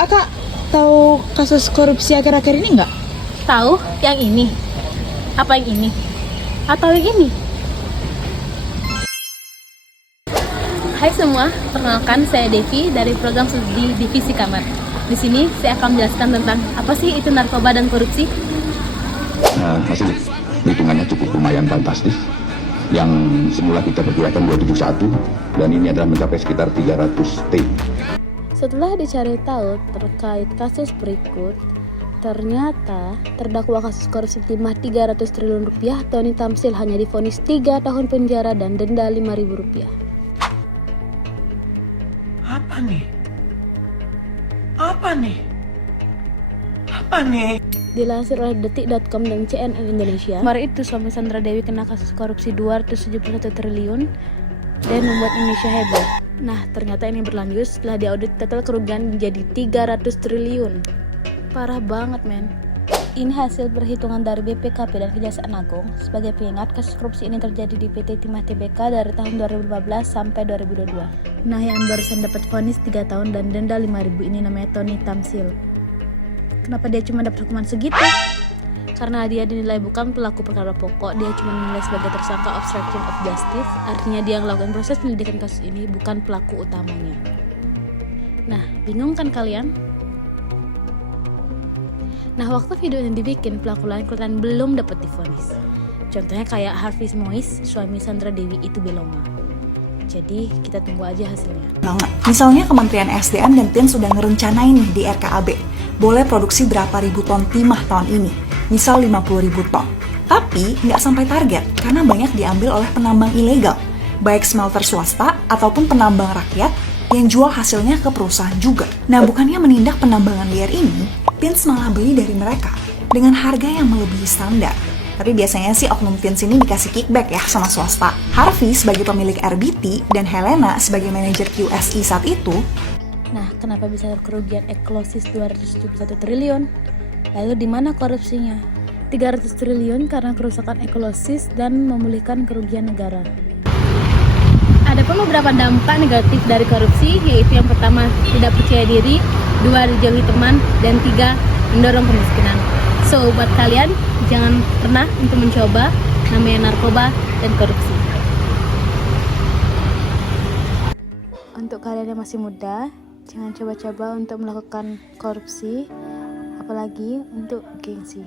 Kakak tahu kasus korupsi akhir-akhir ini nggak? Tahu yang ini? Apa yang ini? Atau yang ini? Hai semua, perkenalkan saya Devi dari program studi Divisi Kamar. Di sini saya akan menjelaskan tentang apa sih itu narkoba dan korupsi. Hasil hitungannya cukup lumayan fantastis. Yang semula kita perkirakan 271 dan ini adalah mencapai sekitar 300 T. Setelah dicari tahu terkait kasus berikut, ternyata terdakwa kasus korupsi timah 300 triliun rupiah, Tony Tamsil hanya divonis 3 tahun penjara dan denda Rp5.000. Apa nih? Apa nih? Apa nih? Dilansir oleh detik.com dan CNN Indonesia, kemarin itu suami Sandra Dewi kena kasus korupsi 271 triliun dan membuat Indonesia heboh. Nah, ternyata ini berlanjut setelah diaudit total kerugian menjadi 300 triliun. Parah banget, men. Ini hasil perhitungan dari BPKP dan Kejaksaan Agung. Sebagai pengingat, kasus korupsi ini terjadi di PT Timah Tbk dari tahun 2015 sampai 2022. Nah, yang barusan dapat vonis 3 tahun dan denda 5.000 ini namanya Tony Tamsil. Kenapa dia cuma dapat hukuman segitu? Karena dia dinilai bukan pelaku perkara pokok, dia cuma dinilai sebagai tersangka obstruction of justice, artinya dia yang melakukan proses penyelidikan kasus ini, bukan pelaku utamanya. Nah, bingung kan kalian? Nah, waktu video ini dibikin, pelaku lain kelihatan belum dapat divonis. Contohnya kayak Harvey Mois, suami Sandra Dewi itu Beloma. Jadi, kita tunggu aja hasilnya. Misalnya Kementerian SDM dan TIN sudah ngerencanain nih di RKAB, boleh produksi berapa ribu ton timah tahun ini, misal 50.000 ton. Tapi nggak sampai target karena banyak diambil oleh penambang ilegal, baik smelter swasta ataupun penambang rakyat yang jual hasilnya ke perusahaan juga. Nah, bukannya menindak penambangan liar ini, TINS malah beli dari mereka dengan harga yang melebihi standar. Tapi biasanya sih oknum TINS ini dikasih kickback ya sama swasta. Harvey sebagai pemilik RBT dan Helena sebagai manajer QSI saat itu. Nah, kenapa bisa kerugian ekolosis 271 triliun? Lalu di mana korupsinya? 300 triliun karena kerusakan ekolosis dan memulihkan kerugian negara. Ada pun beberapa dampak negatif dari korupsi, yaitu yang pertama, tidak percaya diri, 2, dijauhi teman, dan 3, mendorong kemiskinan. So, buat kalian, jangan pernah untuk mencoba namanya narkoba dan korupsi. Untuk kalian yang masih muda, jangan coba-coba untuk melakukan korupsi, apalagi untuk gengsi.